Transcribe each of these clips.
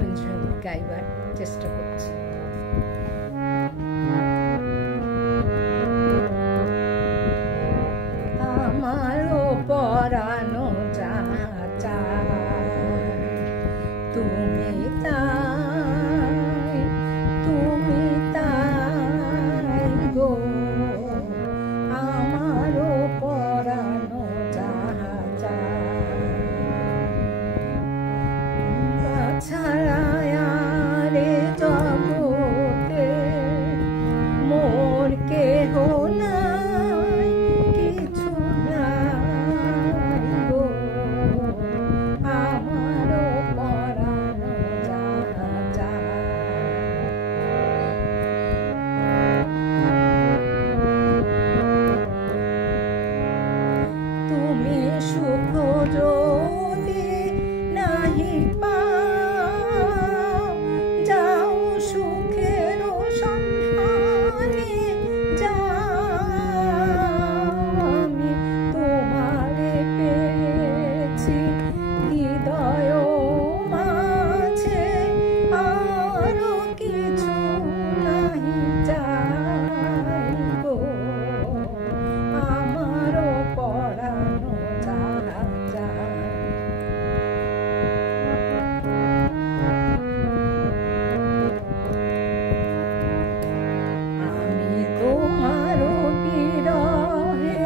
রবীন্দ্রসঙ্গীত গাইবার চেষ্টা করছি। আমারও পরানো তুমি তাই, তুমি তাই গো, আমারও পরানো ছাড়ায় রে জগতে মোর কেহ নাই, কিছু নাই গো, আমারও পরানো তুমি সুখ যদি নাহি পাও, যাও সুখের সন্ধানে যাও, আমি তোমারে পেয়েছি হৃদয় মাঝে, আরো কিছু নাহি চাই গো, আমারও পরানো আমি তোমারও বিরহে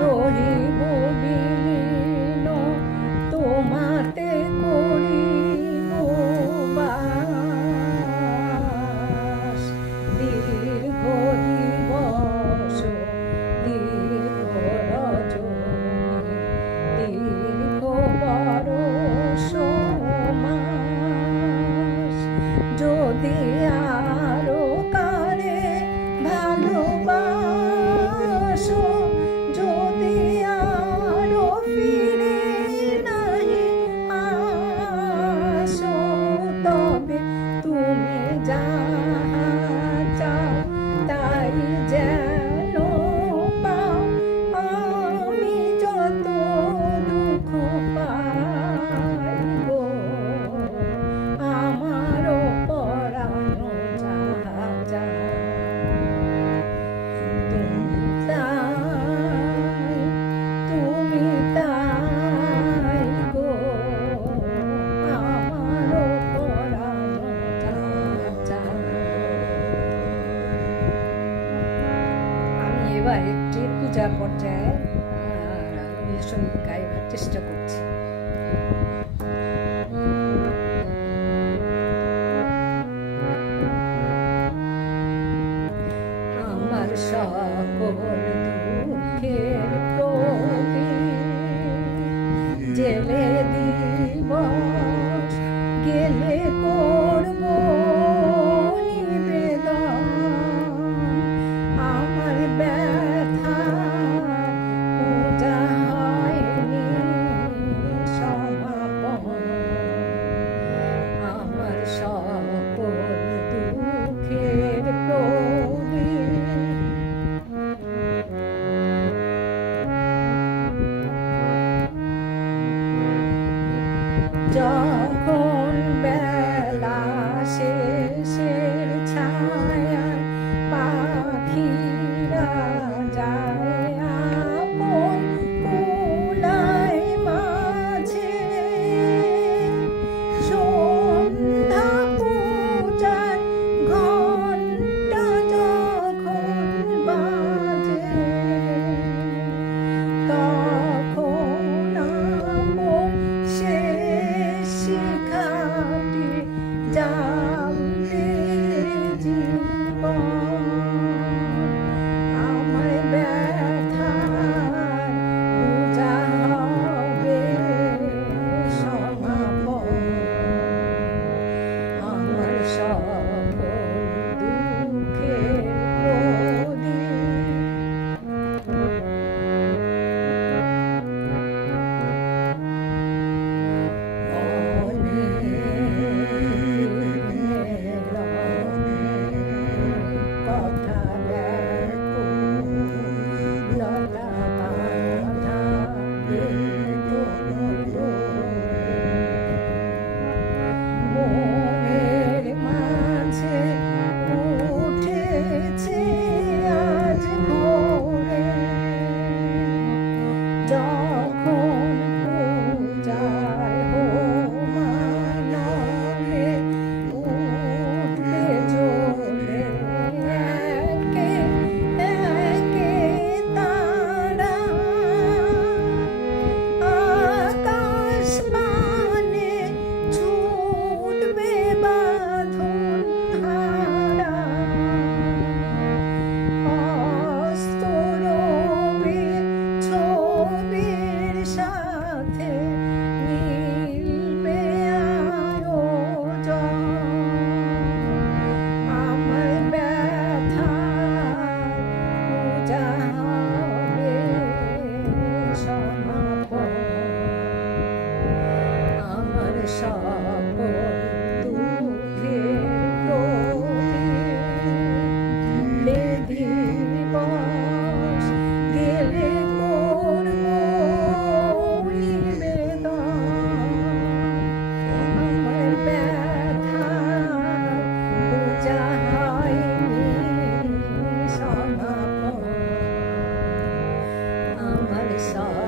রহিব বিলীন, তোমাতে করিব বাস, দীর্ঘ দিবস দীর্ঘ রজনী দীর্ঘ বরষ মাস, যদি আরো কারে ভালোবাসো, যদি আরো ফিরে নাহি আসো, তবে তুমি যাহা চাও তাই যেন পাও, আমি যত দুঃখ পাই গো, আমারও পরানো তুমি তাই, তুমি তাই গো, আমারও পরানো আমি এবার একটি পূজা পর্যায়ে রবীন্দ্রসঙ্গীত গাইবার চেষ্টা করছি। আমার সকল দুঃখের প্রদীপ জেলে দিবস গেলে করব নিবেদন, আমার ব্যথা পূজা হয়নি সমাপন, আমার সকল দুঃখের প্রদীপ যখন বেলা শেষের ছায়ায় পাখিরা যায় আপন কুলায় মাঝে, সন্ধ্যা পূজার ঘণ্টা যখন বাজে, তখন আপন শেষে সব